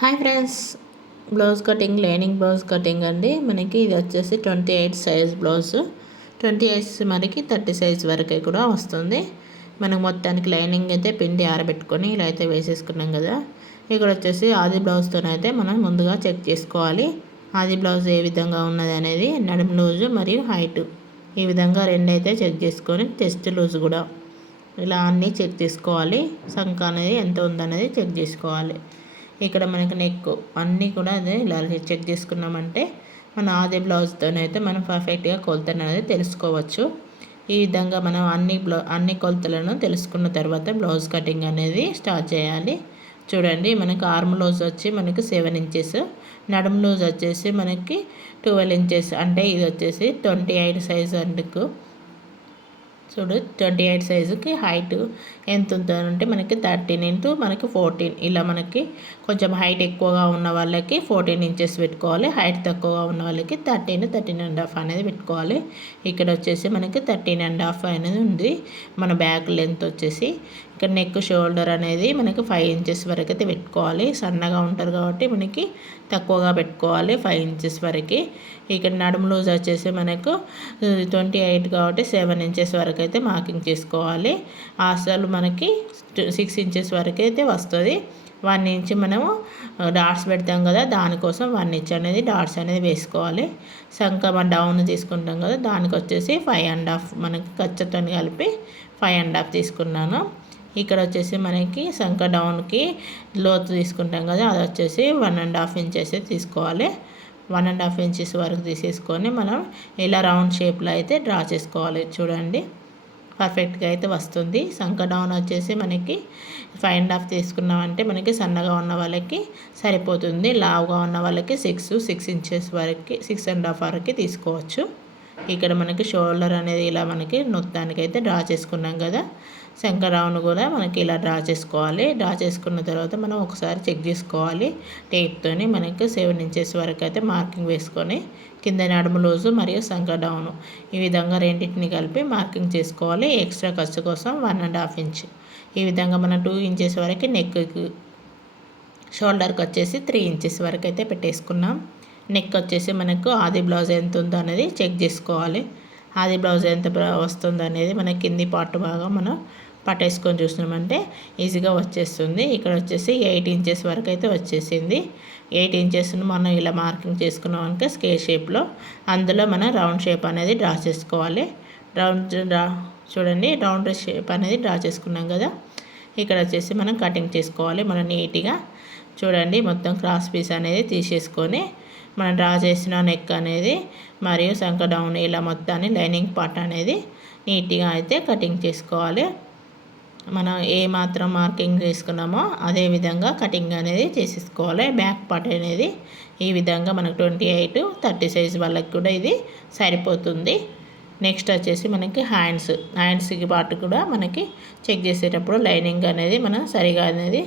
Hi friends, blouse cutting lining blouse cutting అండి. మనకి ఇది వచ్చేసి 28 సైజ్ బ్లౌజ్. 28 మనకి 30 సైజ్ వరకు కూడా వస్తుంది. మనకు మొత్తానికి లైనింగ్ అయితే పిండి ఆరబెట్టుకొని ఇలా అయితే వేసేసుకున్నాం కదా. ఇక్కడ వచ్చేసి ఆది బ్లౌజ్తోనైతే మనం ముందుగా చెక్ చేసుకోవాలి. ఆది బ్లౌజ్ ఏ విధంగా ఉన్నది అనేది, నడుము లూజు మరియు హైటు ఈ విధంగా రెండైతే చెక్ చేసుకొని చెస్ట్ లూజ్ కూడా ఇలా అన్నీ చెక్ చేసుకోవాలి. సంఖ అనేది ఎంత ఉందనేది చెక్ చేసుకోవాలి. ఇక్కడ మనకి నెక్ అన్నీ కూడా అదే ఇలా చెక్ చేసుకున్నామంటే మన ఆది బ్లౌజ్తోనైతే మనం పర్ఫెక్ట్గా కొలతను అనేది తెలుసుకోవచ్చు. ఈ విధంగా మనం అన్ని కొలతలను తెలుసుకున్న తర్వాత బ్లౌజ్ కటింగ్ అనేది స్టార్ట్ చేయాలి. చూడండి, మనకి ఆర్మ్ లూజ్ వచ్చి మనకి 7 ఇంచెస్, నడుము లూజ్ వచ్చేసి మనకి 12 ఇంచెస్. అంటే ఇది వచ్చేసి 28 సైజ్ అందుకు. చూడు, 28 సైజుకి హైట్ ఎంత ఉంటుందంటే మనకి 13 ఇంటూ మనకి 14. ఇలా మనకి కొంచెం హైట్ ఎక్కువగా ఉన్న వాళ్ళకి 14 ఇంచెస్ పెట్టుకోవాలి. హైట్ తక్కువగా ఉన్న వాళ్ళకి 13.5 అనేది పెట్టుకోవాలి. ఇక్కడ వచ్చేసి మనకి 13.5 అనేది ఉంది. మన బ్యాక్ లెంత్ వచ్చేసి ఇక్కడ నెక్ షోల్డర్ అనేది మనకి 5 ఇంచెస్ వరకు అయితే పెట్టుకోవాలి. సన్నగా ఉంటారు కాబట్టి మనకి తక్కువగా పెట్టుకోవాలి, 5 ఇంచెస్ వరకు. ఇక్కడ నడుము లూజ్ వచ్చేసి మనకు 28 కాబట్టి 7 ఇంచెస్ వరకు అయితే మార్కింగ్ చేసుకోవాలి. అసలు మనకి 6 ఇంచెస్ వరకు అయితే వస్తుంది. 1 ఇంచ్ మనము డాట్స్ పెడతాం కదా, దానికోసం 1 ఇంచ్ అనేది డాట్స్ అనేది వేసుకోవాలి. సంఖ డౌన్ తీసుకుంటాం కదా, దానికి వచ్చేసి 5.5 మనకి ఖర్చుతో కలిపి 5.5 తీసుకున్నాను. ఇక్కడ వచ్చేసి మనకి సంఖ డౌన్కి లోతు తీసుకుంటాం కదా, అది వచ్చేసి 1.5 ఇంచెస్ తీసుకోవాలి. 1.5 ఇంచెస్ వరకు తీసేసుకొని మనం ఇలా రౌండ్ షేప్లో అయితే డ్రా చేసుకోవాలి. చూడండి, పర్ఫెక్ట్గా అయితే వస్తుంది. సంఖ డౌన్ వచ్చేసి మనకి 5.5 తీసుకున్నామంటే మనకి సన్నగా ఉన్న వాళ్ళకి సరిపోతుంది. లావుగా ఉన్న వాళ్ళకి 6 ఇంచెస్ వరకు, 6.5 వరకు తీసుకోవచ్చు. ఇక్కడ మనకి షోల్డర్ అనేది ఇలా మనకి మొత్తానికి అయితే డ్రా చేసుకున్నాం కదా. సంఖ రౌండ్ కూడా మనకి ఇలా డ్రా చేసుకోవాలి. డ్రా చేసుకున్న తర్వాత మనం ఒకసారి చెక్ చేసుకోవాలి టేప్తోని. మనకి 7 ఇంచెస్ వరకు అయితే మార్కింగ్ వేసుకొని కింద నడుము లూజు మరియు సంఖ డౌను ఈ విధంగా రెండింటిని కలిపి మార్కింగ్ చేసుకోవాలి. ఎక్స్ట్రా ఖర్చు కోసం 1.5 ఇంచ్. ఈ విధంగా మనం 2 ఇంచెస్ వరకు నెక్కి, షోల్డర్కి వచ్చేసి 3 ఇంచెస్ వరకు అయితే పెట్టేసుకున్నాం. నెక్ వచ్చేసి మనకు ఆది బ్లౌజ్ ఎంత ఉందో అనేది చెక్ చేసుకోవాలి. ఆది బ్లౌజ్ ఎంత వస్తుందో అనేది మన కింది పార్ట్ బాగా మనం పట్టేసుకొని చూసినామంటే ఈజీగా వచ్చేస్తుంది. ఇక్కడ వచ్చేసి 8 ఇంచెస్ వరకు అయితే వచ్చేసింది. 8 ఇంచెస్ను మనం ఇలా మార్కింగ్ చేసుకున్నామంటే స్కేర్ షేప్లో అందులో మనం రౌండ్ షేప్ అనేది డ్రా చేసుకోవాలి. చూడండి, రౌండ్ షేప్ అనేది డ్రా చేసుకున్నాం కదా. ఇక్కడ వచ్చేసి మనం కటింగ్ చేసుకోవాలి. మనం నీట్గా చూడండి, మొత్తం క్రాస్ పీస్ అనేది తీసేసుకొని మనం డ్రా చేసిన నెక్ అనేది మరియు సంఖ డౌన్ ఇలా మొత్తాన్ని లైనింగ్ పార్ట్ అనేది నీట్గా అయితే కటింగ్ చేసుకోవాలి. మనం ఏ మాత్రం మార్కింగ్ చేసుకున్నామో అదే విధంగా కటింగ్ అనేది చేసేసుకోవాలి. బ్యాక్ పార్ట్ అనేది ఈ విధంగా మనకు 28, 30 సైజ్ వాళ్ళకి కూడా ఇది సరిపోతుంది. నెక్స్ట్ వచ్చేసి మనకి హ్యాండ్స్కి పార్ట్ కూడా మనకి చెక్ చేసేటప్పుడు లైనింగ్ అనేది మనం సరిగా అనేది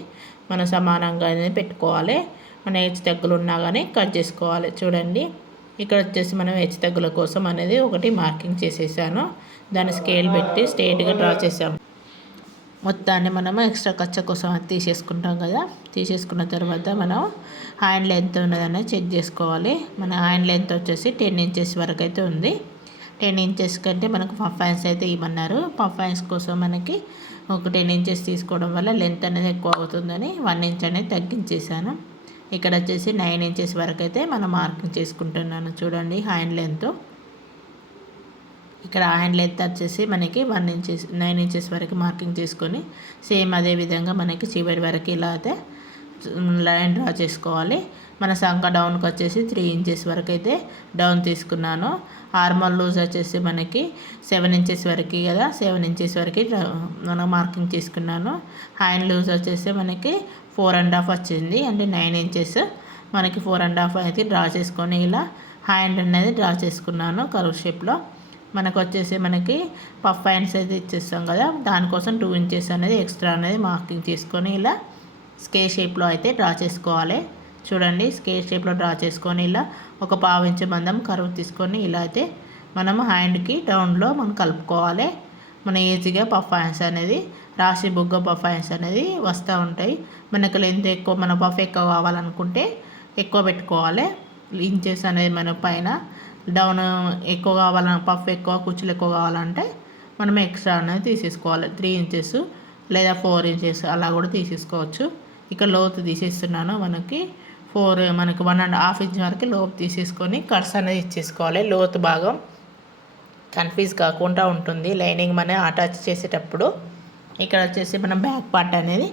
మనం సమానంగా అనేది పెట్టుకోవాలి. మన హెచ్చు తగ్గులు ఉన్నా కానీ కట్ చేసుకోవాలి. చూడండి, ఇక్కడ వచ్చేసి మనం హెచ్చు తగ్గుల కోసం అనేది ఒకటి మార్కింగ్ చేసేసాను. దాన్ని స్కేల్ పెట్టి స్ట్రైట్గా డ్రా చేసాము. మొత్తాన్ని మనము ఎక్స్ట్రా ఖర్చు కోసం అది తీసేసుకుంటాం కదా. తీసేసుకున్న తర్వాత మనం హ్యాండ్ లెంత్ ఉన్నదనేది చెక్ చేసుకోవాలి. మన హ్యాండ్ లెంత్ వచ్చేసి 10 ఇంచెస్ వరకు అయితే ఉంది. 10 ఇంచెస్ కంటే మనకు పఫ్ హ్యాండ్స్ అయితే ఇవ్వమన్నారు. పఫ్ హ్యాండ్స్ కోసం మనకి ఒక 10 ఇంచెస్ తీసుకోవడం వల్ల లెంత్ అనేది ఎక్కువ అవుతుందని 1 ఇంచ్ అనేది తగ్గించేసాను. ఇక్కడ వచ్చేసి 9 ఇంచెస్ వరకు అయితే మనం మార్కింగ్ చేసుకుంటున్నాను. చూడండి, హ్యాండ్ లెంత్ ఇక్కడ హ్యాండ్ లెంత్ వచ్చేసి మనకి 9 ఇంచెస్ వరకు మార్కింగ్ చేసుకొని సేమ్ అదే విధంగా మనకి చివరి వరకు ఇలా అయితే లైన్ డ్రా చేసుకోవాలి. మన సంఖ డౌన్కి వచ్చేసి 3 ఇంచెస్ వరకు అయితే డౌన్ తీసుకున్నాను. ఆర్మల్ లూజ్ వచ్చేసి మనకి 7 ఇంచెస్ వరకు కదా, 7 ఇంచెస్ వరకు మనం మార్కింగ్ చేసుకున్నాను. హ్యాండ్ లూజ్ వచ్చేసి మనకి 4.5 వచ్చింది, అంటే 9 ఇంచెస్ మనకి 4.5 అయితే డ్రా చేసుకొని ఇలా హ్యాండ్ అనేది డ్రా చేసుకున్నాను కర్వ్ షేప్లో. మనకు వచ్చేసి మనకి పఫ్ హ్యాండ్స్ అయితే ఇచ్చేస్తాం కదా, దానికోసం 2 ఇంచెస్ అనేది ఎక్స్ట్రా అనేది మార్కింగ్ చేసుకొని ఇలా స్కేర్ షేప్లో అయితే డ్రా చేసుకోవాలి. చూడండి, స్కేర్ షేప్లో డ్రా చేసుకొని ఇలా ఒక 1/2 ఇంచ్ మందం కర్వ్ తీసుకొని ఇలా అయితే మనము హ్యాండ్కి డౌన్లో మనం కలుపుకోవాలి. మన ఈజీగా పఫ్ హ్యాండ్స్ అనేది రాశి బుగ్గ పఫ్ హ్యాండ్స్ అనేది వస్తూ ఉంటాయి. మనకు లెంత్ ఎక్కువ, మన పఫ్ ఎక్కువ కావాలనుకుంటే ఎక్కువ పెట్టుకోవాలి. ఇంచెస్ అనేది మన పైన డౌన్ ఎక్కువ కావాలన్న, పఫ్ ఎక్కువ, కుచ్చులు ఎక్కువ కావాలంటే మనం ఎక్స్ట్రా అనేది తీసేసుకోవాలి. 3 ఇంచెస్ లేదా 4 ఇంచెస్ అలా కూడా తీసేసుకోవచ్చు. ఇక్కడ లోతు తీసేస్తున్నాను. మనకి 1.5 ఇంచ్ వరకు లోపు తీసేసుకొని కట్స్ అనేది ఇచ్చేసుకోవాలి. లోతు భాగం కన్ఫ్యూజ్ కాకుండా ఉంటుంది లైనింగ్ మనం అటాచ్ చేసేటప్పుడు. ఇక్కడ వచ్చేసి మనం బ్యాక్ పార్ట్ అనేది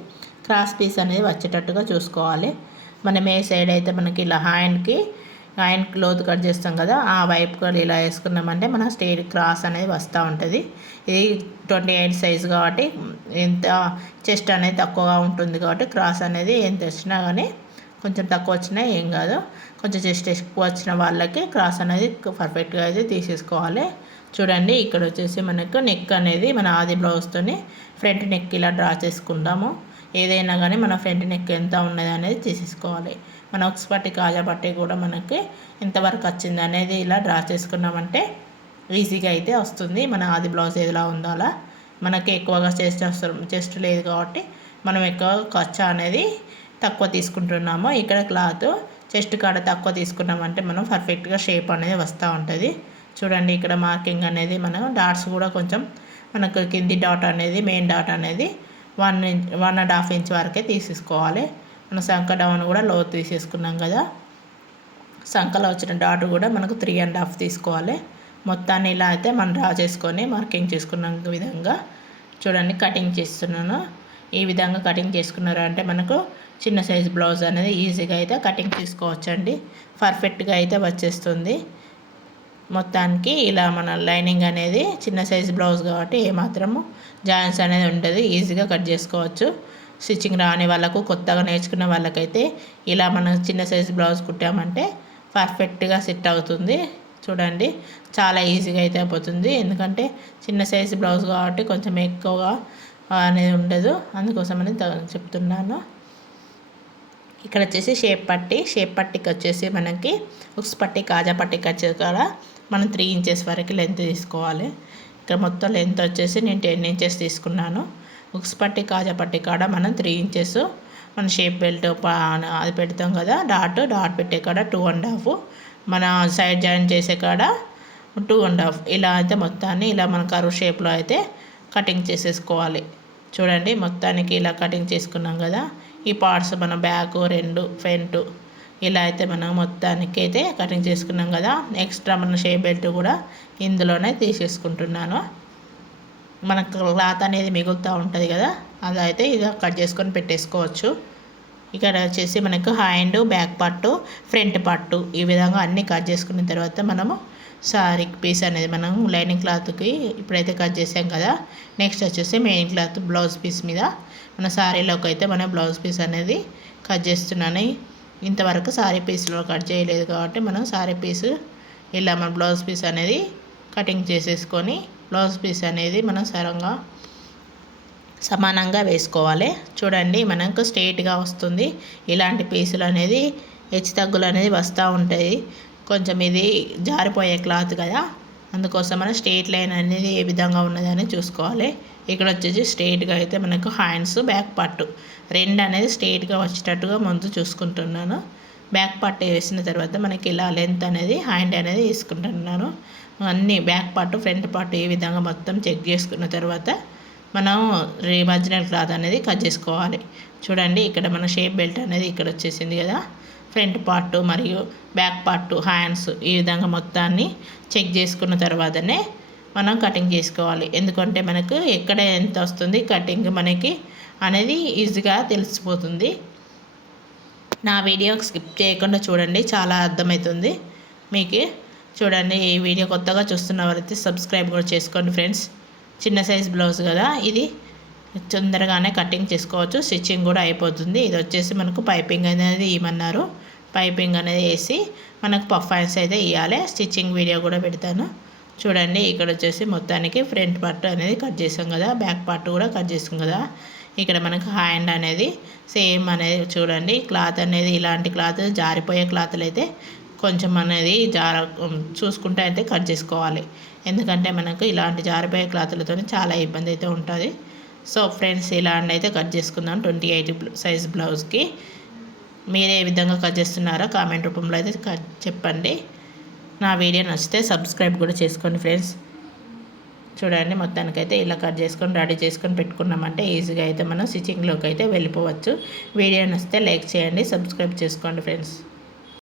క్రాస్ పీస్ అనేది వచ్చేటట్టుగా చూసుకోవాలి. మనం ఏ సైడ్ అయితే మనకి ఇలా హ్యాండ్కి లోతు కట్ చేస్తాం కదా, ఆ వైపు కూడా ఇలా వేసుకున్నామంటే మన స్ట్రెయిట్ క్రాస్ అనేది వస్తూ ఉంటుంది. ఇది 28 సైజు కాబట్టి ఎంత చెస్ట్ అనేది తక్కువగా ఉంటుంది కాబట్టి క్రాస్ అనేది ఎంత వచ్చినా కానీ, కొంచెం తక్కువ వచ్చినా ఏం కాదు. కొంచెం చెస్ట్ ఎక్కువ వచ్చిన వాళ్ళకి క్రాస్ అనేది పర్ఫెక్ట్గా అయితే తీసేసుకోవాలి. చూడండి ఇక్కడ వచ్చేసి మనకు నెక్ అనేది మన ఆది బ్లౌజ్తోని ఫ్రంట్ నెక్ ఇలా డ్రా చేసుకుంటాము. ఏదైనా కానీ మన ఫ్రంట్ నెక్ ఎంత ఉన్నది అనేది తీసేసుకోవాలి. మన ఉక్స్ పట్టి కాజా పట్టి కూడా మనకి ఎంతవరకు వచ్చింది అనేది ఇలా డ్రా చేసుకున్నామంటే ఈజీగా అయితే వస్తుంది. మన ఆది బ్లౌజ్ ఏదిలా ఉందో అలా. మనకి ఎక్కువగా చెస్ట్ లేదు కాబట్టి మనం ఎక్కువ ఖర్చు అనేది తక్కువ తీసుకుంటున్నాము. ఇక్కడ క్లాత్ చెస్ట్ కాడ తక్కువ తీసుకున్నామంటే మనం పర్ఫెక్ట్గా షేప్ అనేది వస్తూ ఉంటుంది. చూడండి ఇక్కడ మార్కింగ్ అనేది మనం డాట్స్ కూడా కొంచెం మనకు కింది డాట్ అనేది మెయిన్ డాట్ అనేది 1.5 ఇంచ్ వరకే తీసేసుకోవాలి. మనం సంక డౌన్ కూడా లో తీసేసుకున్నాం కదా, సంకలో వచ్చిన డాట్ కూడా మనకు 3.5 తీసుకోవాలి. మొత్తాన్ని ఇలా అయితే మనం డ్రా చేసుకొని మార్కింగ్ చేసుకున్న విధంగా చూడండి కటింగ్ చేస్తున్నాను. ఈ విధంగా కటింగ్ చేసుకున్నారు అంటే మనకు చిన్న సైజు బ్లౌజ్ అనేది ఈజీగా అయితే కటింగ్ చేసుకోవచ్చండి. పర్ఫెక్ట్గా అయితే వచ్చేస్తుంది. మొత్తానికి ఇలా మన లైనింగ్ అనేది చిన్న సైజు బ్లౌజ్ కాబట్టి ఏమాత్రము జాయింట్స్ అనేది ఉండదు, ఈజీగా కట్ చేసుకోవచ్చు. స్టిచ్చింగ్ రాని వాళ్ళకు, కొత్తగా నేర్చుకున్న వాళ్ళకైతే ఇలా మనం చిన్న సైజు బ్లౌజ్ కుట్టామంటే పర్ఫెక్ట్గా సెట్ అవుతుంది. చూడండి చాలా ఈజీగా అయితే అయిపోతుంది. ఎందుకంటే చిన్న సైజు బ్లౌజ్ కాబట్టి కొంచెం ఎక్కువగా అనేది ఉండదు, అందుకోసమని చెప్తున్నాను. ఇక్కడ వచ్చేసి షేప్ పట్టికి వచ్చేసి మనకి ఉక్స్ పట్టి కాజా పట్టికి వచ్చే కాడ మనం 3 ఇంచెస్ వరకు లెంత్ తీసుకోవాలి. ఇక్కడ మొత్తం లెంత్ వచ్చేసి నేను 10 ఇంచెస్ తీసుకున్నాను. ఉక్స్ పట్టి కాజా పట్టి కాడ మనం 3 ఇంచెస్ మన షేప్ బెల్ట్ అది పెడతాం కదా, డాట్ పెట్టే కాడ 2.5, మన సైడ్ జాయిన్ చేసే కాడ 2.5, ఇలా అయితే మొత్తాన్ని ఇలా మన కర్వ్ షేప్లో అయితే కటింగ్ చేసేసుకోవాలి. చూడండి మొత్తానికి ఇలా కటింగ్ చేసుకున్నాం కదా, ఈ పార్ట్స్ మన బ్యాక్ 2 ఫ్రంట్ ఇలా అయితే మనం మొత్తానికి అయితే కటింగ్ చేసుకున్నాం కదా. ఎక్స్ట్రా మన షేప్ బెల్ట్ కూడా ఇందులోనే తీసేసుకుంటున్నాను. మనకు క్లాత్ అనేది మిగులుతూ ఉంటుంది కదా, అదైతే ఇక కట్ చేసుకొని పెట్టేసుకోవచ్చు. ఇక్కడ వచ్చేసి మనకు hand, back part, front part ఈ విధంగా అన్నీ కట్ చేసుకున్న తర్వాత మనము సారీ పీస్ అనేది మనం లైనింగ్ క్లాత్కి ఇప్పుడైతే కట్ చేసాం కదా, నెక్స్ట్ వచ్చేసి మెయిన్ క్లాత్ బ్లౌజ్ పీస్ మీద మన సారీలోకి అయితే మన బ్లౌజ్ పీస్ అనేది కట్ చేస్తున్నాను. ఇంతవరకు సారీ పీస్లో కట్ చేయలేదు కాబట్టి మనం సారీ పీస్ ఇలా మన బ్లౌజ్ పీస్ అనేది కటింగ్ చేసేసుకొని బ్లౌజ్ పీస్ అనేది మనం సమానంగా వేసుకోవాలి. చూడండి మనకు స్ట్రైట్గా వస్తుంది. ఇలాంటి పీసులు అనేది హెచ్చు తగ్గులు అనేది వస్తూ ఉంటాయి. కొంచెం ఇది జారిపోయే క్లాత్ కదా, అందుకోసం మనం స్ట్రైట్ లైన్ అనేది ఏ విధంగా ఉన్నదని చూసుకోవాలి. ఇక్కడ వచ్చేసి స్ట్రైట్గా అయితే మనకు హ్యాండ్స్, బ్యాక్ పార్ట్ 2 అనేది స్ట్రైట్గా వచ్చేటట్టుగా ముందు చూసుకుంటున్నాను. బ్యాక్ పార్ట్ వేసిన తర్వాత మనకి ఇలా లెంత్ అనేది హ్యాండ్ అనేది వేసుకుంటున్నాను. అన్నీ బ్యాక్ పార్ట్, ఫ్రంట్ పార్ట్ ఈ విధంగా మొత్తం చెక్ చేసుకున్న తర్వాత మనం ఒరిజినల్ క్లాత్ అనేది కట్ చేసుకోవాలి. చూడండి ఇక్కడ మన షేప్ బెల్ట్ అనేది ఇక్కడ వచ్చేసింది కదా, ఫ్రంట్ పార్ట్ మరియు బ్యాక్ పార్ట్, హ్యాండ్స్ ఈ విధంగా మొత్తాన్ని చెక్ చేసుకున్న తర్వాతనే మనం కటింగ్ చేసుకోవాలి. ఎందుకంటే మనకు ఎక్కడ ఎంత వస్తుంది కటింగ్ మనకి అనేది ఈజీగా తెలిసిపోతుంది. నా వీడియో స్కిప్ చేయకుండా చూడండి, చాలా అర్థమవుతుంది మీకు. చూడండి ఈ వీడియో కొత్తగా చూస్తున్న వారైతే సబ్స్క్రైబ్ కూడా చేసుకోండి ఫ్రెండ్స్. చిన్న సైజ్ బ్లౌజ్ కదా, ఇది తొందరగానే కటింగ్ చేసుకోవచ్చు, స్టిచ్చింగ్ కూడా అయిపోతుంది. ఇది వచ్చేసి మనకు పైపింగ్ అనేది ఇవ్వమన్నారు. పైపింగ్ అనేది వేసి మనకు పఫ్ హ్యాండ్స్ అయితే ఇవ్వాలి. స్టిచ్చింగ్ వీడియో కూడా పెడతాను. చూడండి ఇక్కడ వచ్చేసి మొత్తానికి ఫ్రంట్ పార్ట్ అనేది కట్ చేసాం కదా, బ్యాక్ పార్ట్ కూడా కట్ చేసాం కదా. ఇక్కడ మనకు హ్యాండ్ అనేది సేమ్ అనేది చూడండి. క్లాత్ అనేది ఇలాంటి క్లాత్, జారిపోయే క్లాత్లు అయితే కొంచెం అనేది చూసుకుంటే అయితే కట్ చేసుకోవాలి. ఎందుకంటే మనకు ఇలాంటి జారిపోయే క్లాత్లతో చాలా ఇబ్బంది అయితే ఉంటుంది. సో ఫ్రెండ్స్ ఇలా అయితే కట్ చేసుకుందాం 28 సైజ్ బ్లౌజ్కి. మీరు ఏ విధంగా కట్ చేస్తున్నారో కామెంట్ రూపంలో అయితే చెప్పండి. నా వీడియో నచ్చితే సబ్స్క్రైబ్ కూడా చేసుకోండి ఫ్రెండ్స్. చూడండి మొత్తానికైతే ఇలా కట్ చేసుకొని రెడీ చేసుకొని పెట్టుకున్నామంటే ఈజీగా అయితే మనం స్టిచ్చింగ్లోకి అయితే వెళ్ళిపోవచ్చు. వీడియో నచ్చితే లైక్ చేయండి, సబ్స్క్రైబ్ చేసుకోండి ఫ్రెండ్స్.